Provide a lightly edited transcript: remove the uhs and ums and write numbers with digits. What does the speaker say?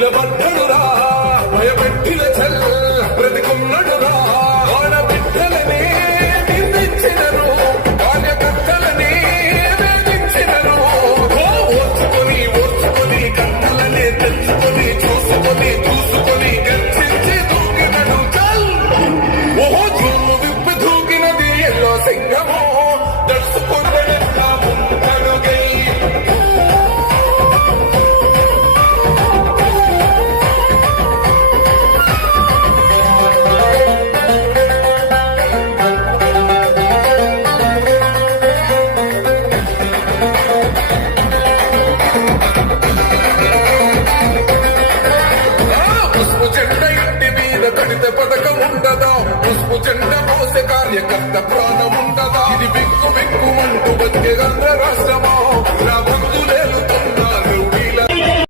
నిలబడ్డడురా భయపెట్టిన చల్ బ్రతికున్నడురా ఆడబిడ్డలని నిందించినరు కార్యకర్తలని వేధించినరు ఓర్చుకొని కట్టలనే తెచ్చుకొని చూసుకొని చూసుకొని గర్జించి దూకినడు చల్ ఓహో జూము విప్పి దూకినది ఎల్లో సింగమో దడుచుకుందడంతా ముందడుగై పథకం ఉండదా పుష్పు చెండ మోసే కార్యకర్త ప్రాణ